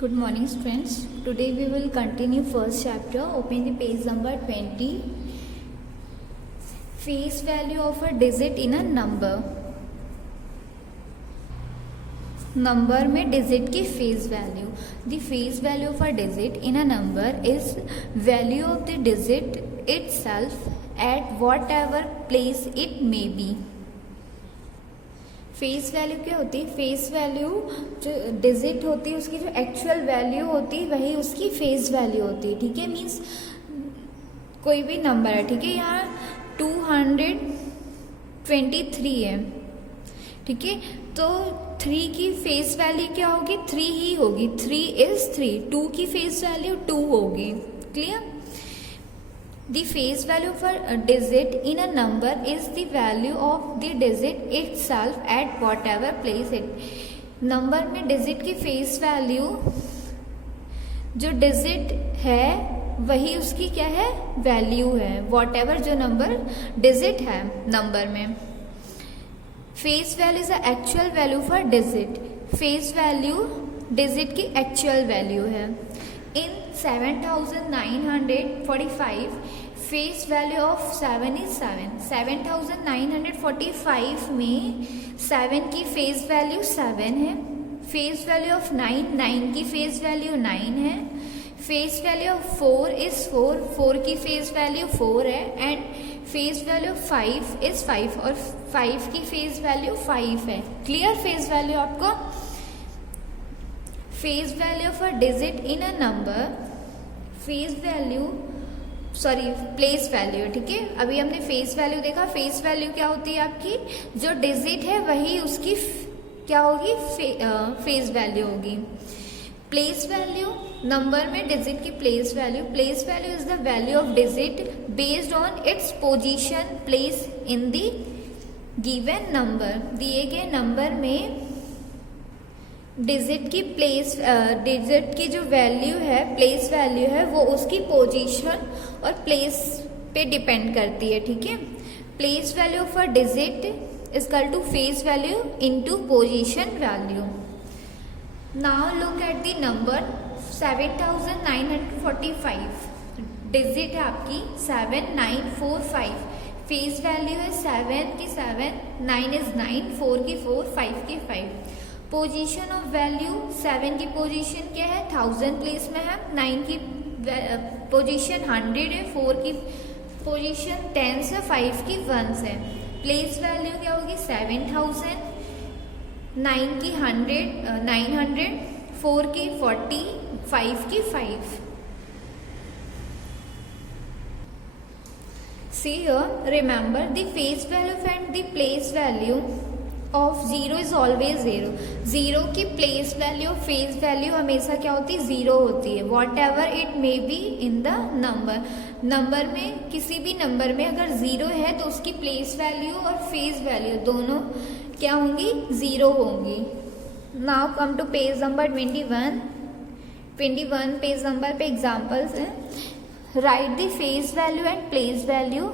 Good morning, students. Today we will continue first chapter. Open the page number 20. Face value of a digit in a number. Number में digit की face value. The face value of a digit in a number is value of the digit itself at whatever place it may be. Face value क्या होती है? Face value जो digit होती है उसकी जो एक्चुअल वैल्यू होती है वही उसकी फेस वैल्यू होती है. ठीक है, मीन्स कोई भी नंबर है, ठीक है, यहाँ 223 है, ठीक है, तो 3 की फेस वैल्यू क्या होगी? 3 ही होगी. 3 इज 3. 2 की फेस वैल्यू 2 होगी. Clear? The face value for a digit in a number is the value of the digit itself at whatever place it. Number में डिजिट की फेस वैल्यू जो डिजिट है वही उसकी क्या है? वैल्यू है. whatever जो नंबर डिजिट है नंबर में. Face value is actual value for digit. Face value digit की एक्चुअल वैल्यू है. In 7945 face value of 7 is 7. 7945 में 7 की फेस वैल्यू 7 है. फेस वैल्यू ऑफ 9 की फेस वैल्यू 9 है. फेस वैल्यू ऑफ 4 इज 4 की फेस वैल्यू 4 है. And face value of 5 is 5 और 5 की फेस वैल्यू 5 है. क्लियर? फेस वैल्यू आपको face value of a digit in a number, face value place value. ठीक है, अभी हमने फेस वैल्यू देखा. फेस वैल्यू क्या होती है? आपकी जो डिजिट है वही उसकी क्या होगी? फेस वैल्यू होगी. प्लेस वैल्यू नंबर में डिजिट की place value. Place value is the value of digit based on its position place in the given number. दिए गए नंबर में डिजिट की डिजिट की जो वैल्यू है, प्लेस वैल्यू है, वो उसकी पोजीशन और प्लेस पे डिपेंड करती है. ठीक है, place value of a digit is equal to face value into position value. Now look at the number 7945. Digit है आपकी 7945. फेस वैल्यू है 7 की 7, 9 इज 9, 4 की 4, 5 की 5. पोजीशन ऑफ वैल्यू 7 की पोजीशन क्या है? 1000 प्लेस में है. 9 की पोजीशन 100 है. 4 की पोजीशन 10 है. 5 की 1 है. प्लेस वैल्यू क्या होगी? 7000, 9 की 100, 900, 4 की 40, 5 की 5. See here, remember the face value and the place value of 0 is always 0. 0 की प्लेस वैल्यू फेस वैल्यू हमेशा क्या होती है? 0 होती है. What ever it may be in the number. Number में किसी भी नंबर में अगर 0 है तो उसकी प्लेस वैल्यू और फेस वैल्यू दोनों क्या होंगी? 0 होंगी. Now come to page number 21 page number पे एग्जाम्पल्स हैं. Write the face value and place value.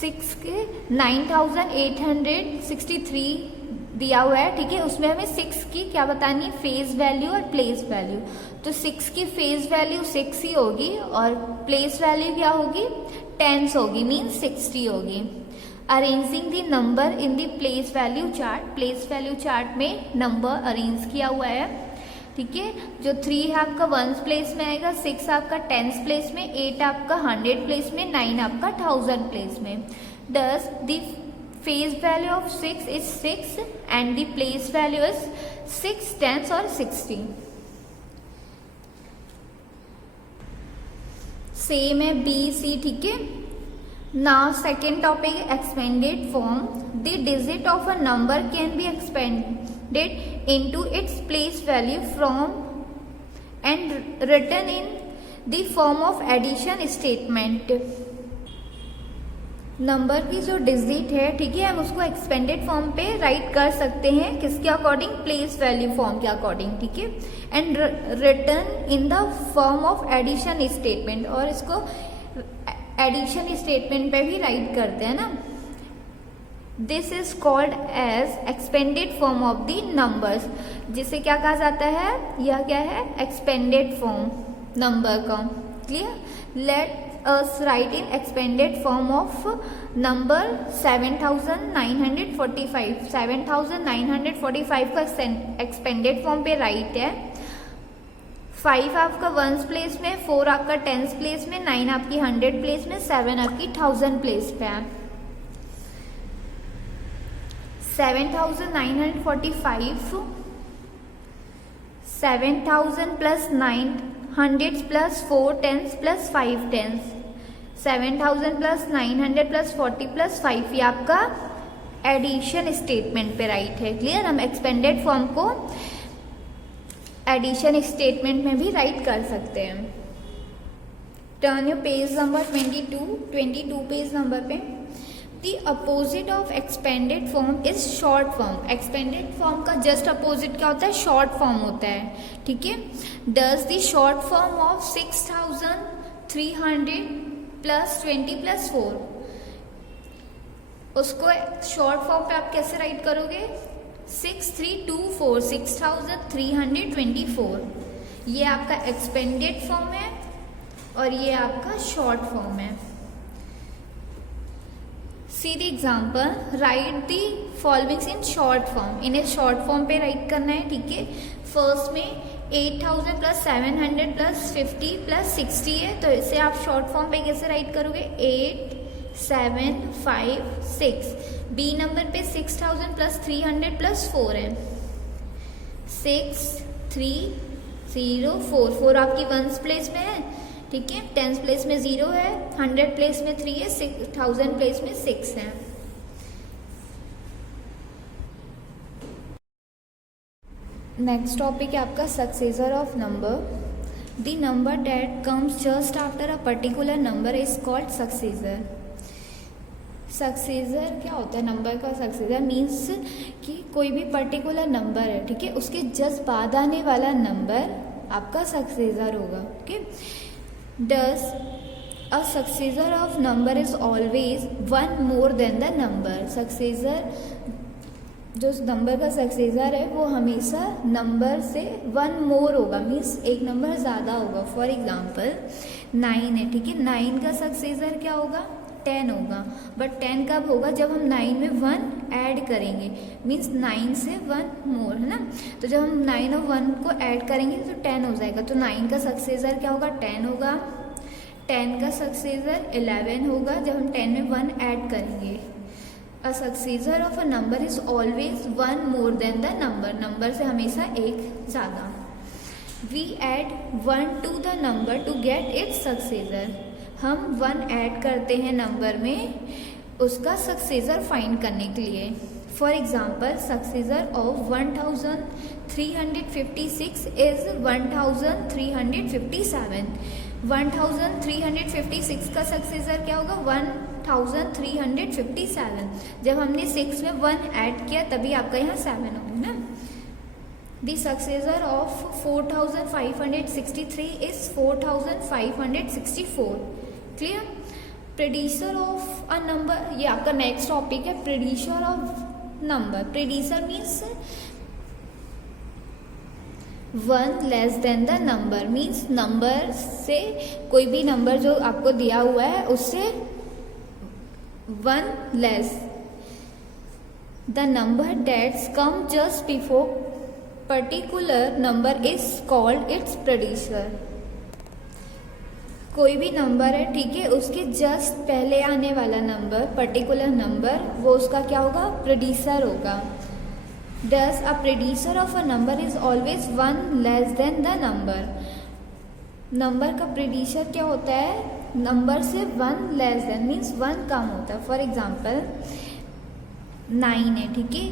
6 के 9863 दिया हुआ है. ठीक है, उसमें हमें 6 की क्या बतानी है? फेस वैल्यू और प्लेस वैल्यू. तो 6 की फेस वैल्यू 6 ही होगी और प्लेस वैल्यू क्या होगी? 10 होगी, मीन्स 60 होगी. Arranging the number in the place value chart. Place value chart में नंबर अरेंज किया हुआ है. ठीक है, जो 3 है आपका 1 प्लेस में आएगा, 6 आपका 10 प्लेस में, 8 आपका 100 प्लेस में, 9 आपका 1000 प्लेस में. Thus the face value of 6 is 6 and the place value is 6, 10 और 60. सेम है B, C. ठीक है. Now second topic, expanded form. The digit of a number can be expanded into its place value from and written in the form of addition statement. Number की जो digit है, ठीक है, हम उसको एक्सपेंडेड फॉर्म पे राइट कर सकते हैं. किसके अकॉर्डिंग? प्लेस वैल्यू फॉर्म के अकॉर्डिंग. ठीक है, and return in the form of addition statement. और इसको एडिशन स्टेटमेंट पे भी राइट करते हैं ना. This is called as expanded form of the numbers. जिसे क्या कहा जाता है, यह क्या है, एक्सपेंडेड फॉर्म नंबर का। Clear? Let us right in expanded form of number 7945। 7945 का एक्सपेंडेड फॉर्म पे राइट है। 5 आपका वंस प्लेस में, 4 आपका टेंस प्लेस में, 9 आपकी 100 प्लेस में, 7 आपकी 1000 प्लेस पे है। 7945, 7000 plus 9 100 plus 4 tens plus 5 tens, 7000 plus 900 plus 40 plus 5, ये आपका एडिशन स्टेटमेंट पे राइट है। क्लियर? हम एक्सपेंडेड फॉर्म को एडिशन स्टेटमेंट में भी राइट कर सकते हैं। Turn your page number 22 page number पे। The opposite of expanded form is short form. Expanded form का जस्ट अपोजिट क्या होता है, शॉर्ट फॉर्म होता है। ठीक है? Does the short form of 6300 plus 20 plus 4, उसको शॉर्ट फॉर्म पे आप कैसे राइट करोगे, 6324, 6324। ये आपका एक्सपेंडेड फॉर्म है और ये आपका शॉर्ट फॉर्म है। See the example, right the followings in short form. इन्हें शॉर्ट फॉर्म पे राइट करना है। ठीक है? फर्स्ट में 8000 प्लस 700 प्लस 50 प्लस 60 है, तो इसे आप शॉर्ट फॉर्म पे कैसे राइट करोगे, 8756। बी नंबर पे 6000 प्लस 300 प्लस 4 है, 6304। 4 आपकी वंस प्लेस में है। ठीक है? टेंस प्लेस में 0 है, 100 प्लेस में 3 है, 1000 प्लेस में 6 है। नेक्स्ट टॉपिक है आपका successor of number. The number that comes just after a particular number is called successor. Successor क्या होता है, नंबर का सक्सेसर मीन्स कि कोई भी पर्टिकुलर नंबर है, ठीक है, उसके जस्ट बाद आने वाला नंबर आपका सक्सेसर होगा। ठीक है? Does a successor of number is always one more than the number. Successor, जो नंबर का सक्सेसर है वो हमेशा नंबर से वन मोर होगा, मीन्स एक नंबर ज़्यादा होगा। फॉर एग्जाम्पल 9 है। ठीक है? 9 का सक्सेसर क्या होगा, 10 होगा। बट 10 कब होगा, जब हम 9 में 1 ऐड करेंगे, मीन्स 9 से 1 मोर, है ना। तो जब हम 9 और 1 को ऐड करेंगे तो 10 हो जाएगा। तो 9 का सक्सेसर क्या होगा, 10 होगा। 10 का सक्सेसर 11 होगा जब हम 10 में 1 ऐड करेंगे। A successor of a number is always one more than the number. Number से हमेशा एक ज़्यादा। We add 1 to the number to get its successor. हम 1 ऐड करते हैं नंबर में उसका सक्सेसर फाइंड करने के लिए। For example, successor of 1356 is 1357। 1356 का सक्सेसर क्या होगा, 1357। जब हमने 6 में 1 ऐड किया तभी आपका यहाँ 7 होगा ना। The successor of 4563 is 4564। Clear? प्रेडिसर ऑफ अ नंबर, ये आपका नेक्स्ट टॉपिक है, प्रेडिसर ऑफ नंबर। प्रेडिसर means 1 less than the number, means number से कोई भी नंबर जो आपको दिया हुआ है उससे 1 less. The number that's come just before particular number is called its predecessor. कोई भी नंबर है, ठीक है, उसके जस्ट पहले आने वाला नंबर, पर्टिकुलर नंबर, वो उसका क्या होगा, प्रेडिसर होगा। Thus, a predecessor of a number is always 1 less than the number. Number का प्रेडिसर क्या होता है, नंबर से 1 लेस देन, मीन्स 1 कम होता है। फॉर एग्जाम्पल 9 है, ठीक है,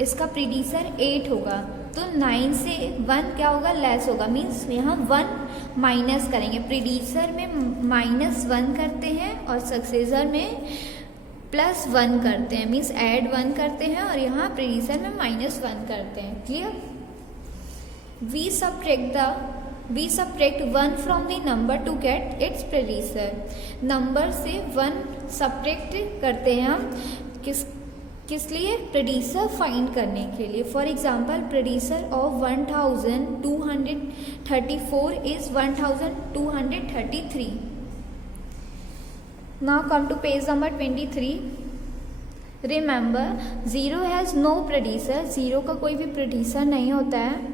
इसका प्रेडिसर 8 होगा, तो 9 से 1 क्या होगा, लेस होगा, मीन्स यहाँ 1 माइनस करेंगे। प्रेडिसर में -1 करते हैं और सक्सेसर में +1 करते हैं, मीन्स ऐड 1 करते हैं और यहाँ प्रेडिसर में -1 करते हैं। Clear? We subtract 1 from the number to get its predecessor. Number से 1 सब्ट्रैक्ट करते हैं हम किस लिए? प्रेडिसर फाइंड करने के लिए। For example predecessor of 1234 is 1233। Now come to page number 23। Remember, zero has no predecessor, zero का कोई भी प्रेडिसर नहीं होता है।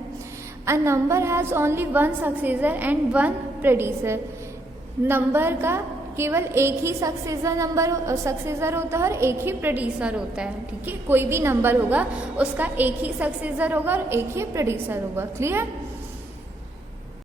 A number has only one successor and one predecessor, number का केवल एक ही सक्सेसर होता है और एक ही प्रेडिसर होता है। ठीक है, कोई भी नंबर होगा उसका एक ही सक्सेसर होगा और एक ही प्रेडिसर होगा। क्लियर?